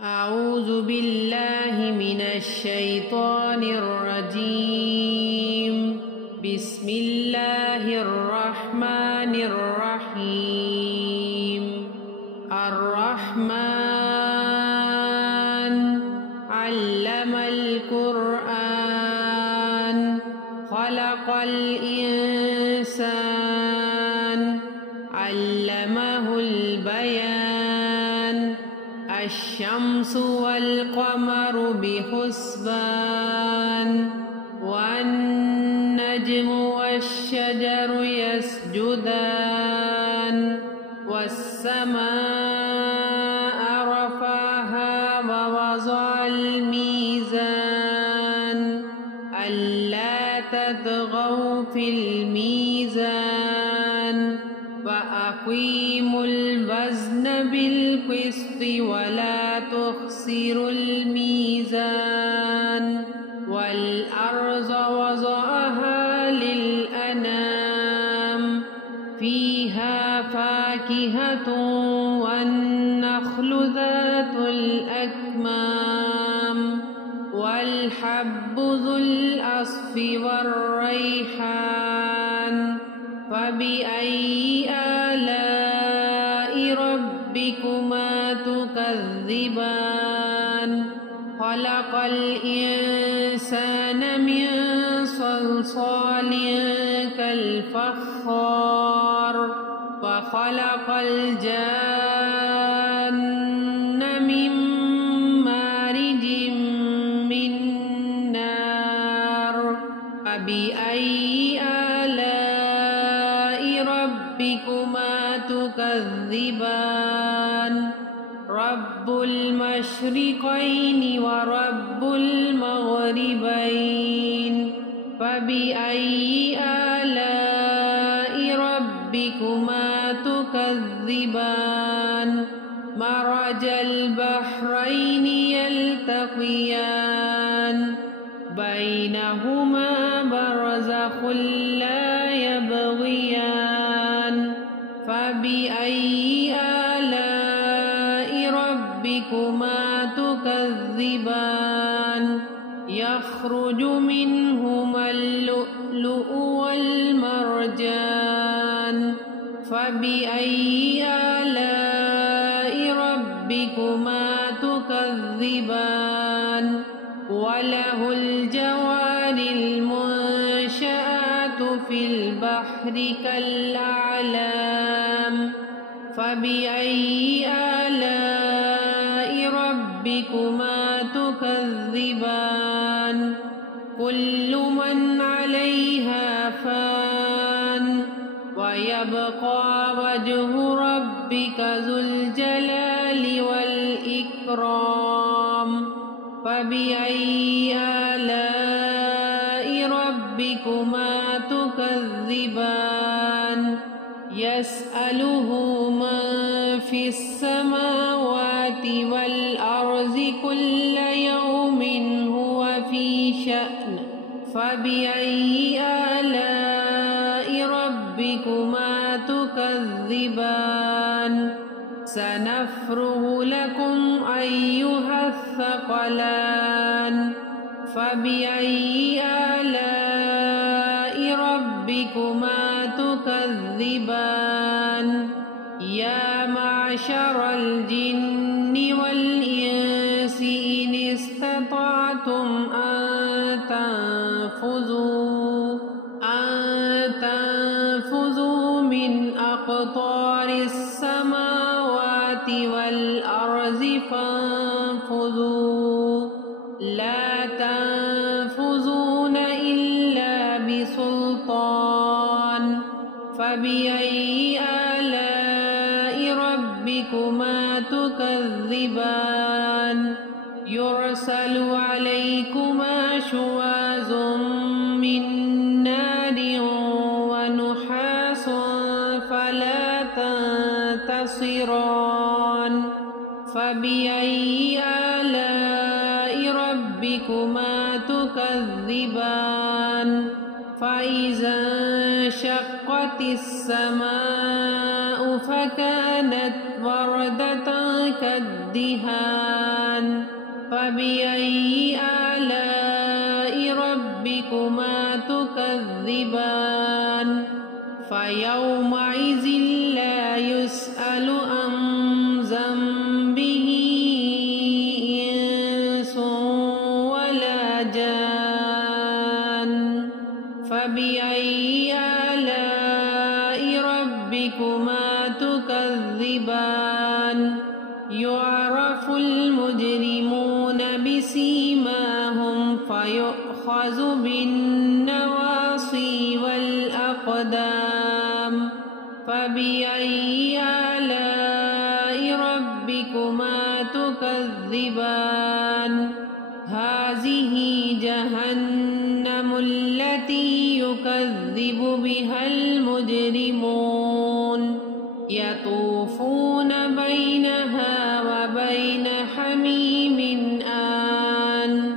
أعوذ بالله من الشيطان الرجيم. بسم الله الرحمن الرحيم. الرحمن علم القرآن خلق الإنسان علمه البيان. الشمس والقمر بحسبان والنجم والشجر يسجدان والسماء رفعها ووضع الميزان ألا تطغوا في الميزان وأقيموا الوزن بالقسط ولا تخسروا الميزان. والأرض وضعها للأنام فيها فاكهة والنخل ذات الأكمام والحب ذو العصف والريحان. فبأي آلاء ربكما تكذبان؟ خلق الإنسان من صلصال كالفخار وخلق الجان من مارج من نار. فبأي آلاء ربكما تكذبان؟ رب المشرقين ورب المغربين. فبأي آلاء ربكما تكذبان؟ مرج البحرين يلتقيان بينهما برزخ لا يبغيان. فبأي آلاء ربكما تكذبان؟ يخرج منهما اللؤلؤ والمرجان. فبأي آلاء ربكما تكذبان؟ وله الجوار المنشآت في البحر كالأعلام. فبأي آلاء ربكما تكذبان؟ كل من عليها فان ويبقى وجه ربك ذو الجلال والإكرام. فبأي آلاء ربكما تكذبان؟ يسأله من في السماوات والأرض كل يوم هو في شأن. فبأي آلاء ربكما تكذبان؟ سنفرغ لكم أيها الثقلان. فبأي آلاء ربكما تكذبان؟ يا معشر الجن والإنس إن استطعتم أن تنفذوا من أقطار السماوات والأرض فانفذوا لا تنفذون إلا بسلطان. فبأي آلاء ربكما تكذبان؟ يرسل عليكما شواظ من نار ونحاس فلا تنتصران. فبأي آلاء ربكما تكذبان؟ فإذا انشقت السماء فكانت وردة كالدهان. فبأي آلاء ربكما تكذبان فيومئذ لا يسأل عن ذنبه إنس ولا جان فبأي آلاء ربكما تكذبان يعرف المجرمون بسيماهم فيؤخذ بالنواصي والأقدام فبأي آلاء ربكما تكذبان هذه جهنم التي يكذب بها المجرمون يطوفون بينها وبين حميم آن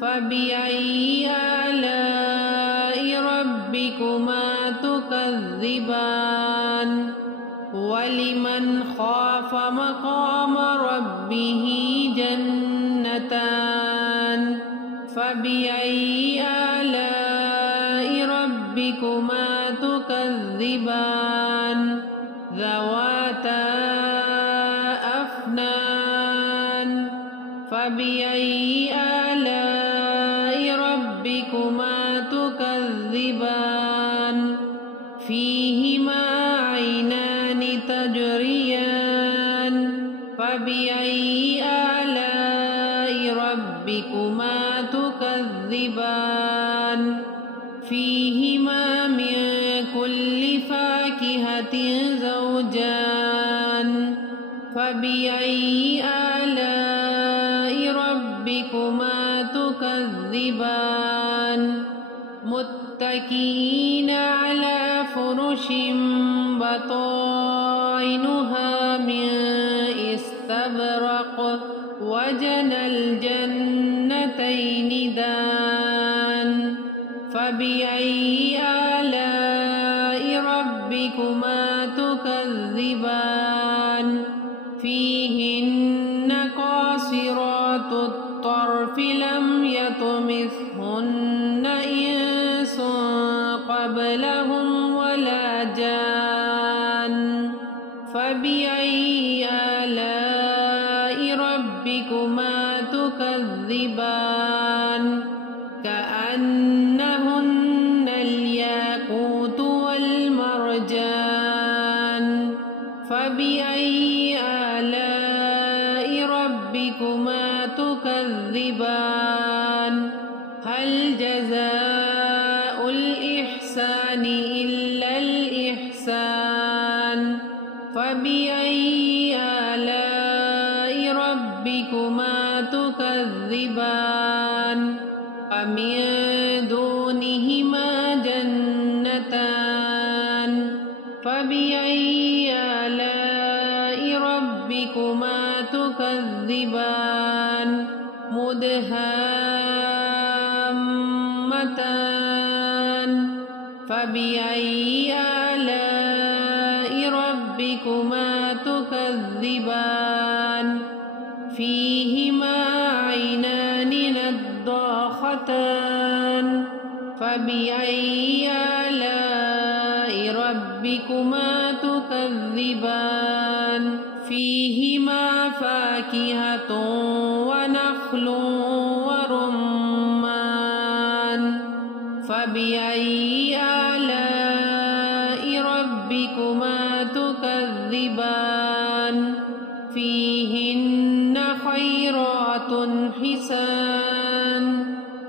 فبأي آلاء ربكما تكذبان ولمن خاف مقام ربه جنتان فبأي آلاء ربكما تكذبان ذواتا أفنان فبأي آلاء ربكما تكذبان فيهما عينان تجريان فبأي آلاء ربكما تكذبان فيهما من كل فاكهة زوجان فبأي آلاء ربكما تكذبان متكئين على فرش بطائنها من استبرق وجنى الجنتين دان فبأي آلاء ربكما تكذبان فيهن قاصرات الطرف لم يطمثهن إنس قبلهم ولا جان فبأي آلاء ربكما تكذبان كأنهن الياقوت والمرجان فبأي آلاء ربكما تكذبان هل جزاء الإحسان إلا الإحسان فبأي آلاء ربكما تكذبان ومن دونهما جنتان فبأي آلاء ربكما تكذبان مدهامتان فبأي آلاء ربكما تكذبان فيهما عينان نضاختان فبأي آلاء ربكما تكذبان فيهما فاكهة ونخل ورمان فبأي آلاء ربكما تكذبان فيهن خيرات حسان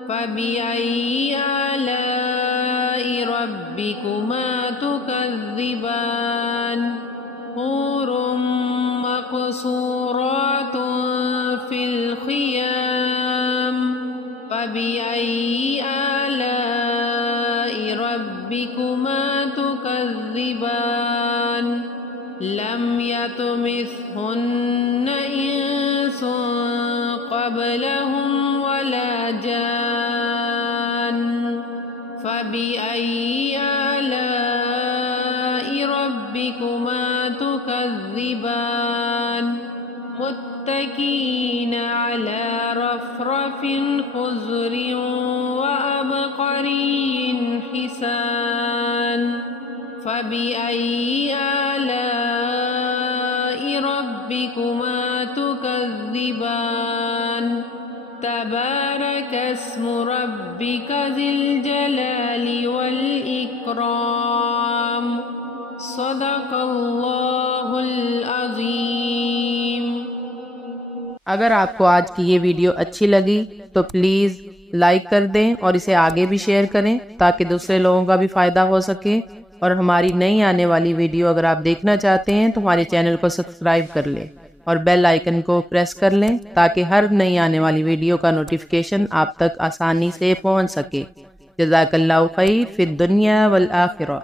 فبأي آلاء ربكما تكذبان حور مقصورات في الخيام فبأي آلاء ربكما تكذبان لم يطمثهن إنس قبلهم ولا جان فبأي آلاء ربكما تكذبان متكئين على رفرف خضر وعبقري حسان فبأي آلاء ربكما تكذبان تبارك اسم ربك ذي الجلال والإكرام सदक़ल्लाहुल अज़ीम। अगर आपको आज की ये वीडियो अच्छी लगी तो प्लीज़ लाइक कर दें और इसे आगे भी शेयर करें ताकि दूसरे लोगों का भी फ़ायदा हो सके। और हमारी नई आने वाली वीडियो अगर आप देखना चाहते हैं तो हमारे चैनल को सब्सक्राइब कर लें और बेल आइकन को प्रेस कर लें ताकि हर नई आने वाली वीडियो का नोटिफिकेशन आप तक आसानी से पहुंच सके। जज़ाकल्लाहु खैर फिद दुनिया वल आखिरह।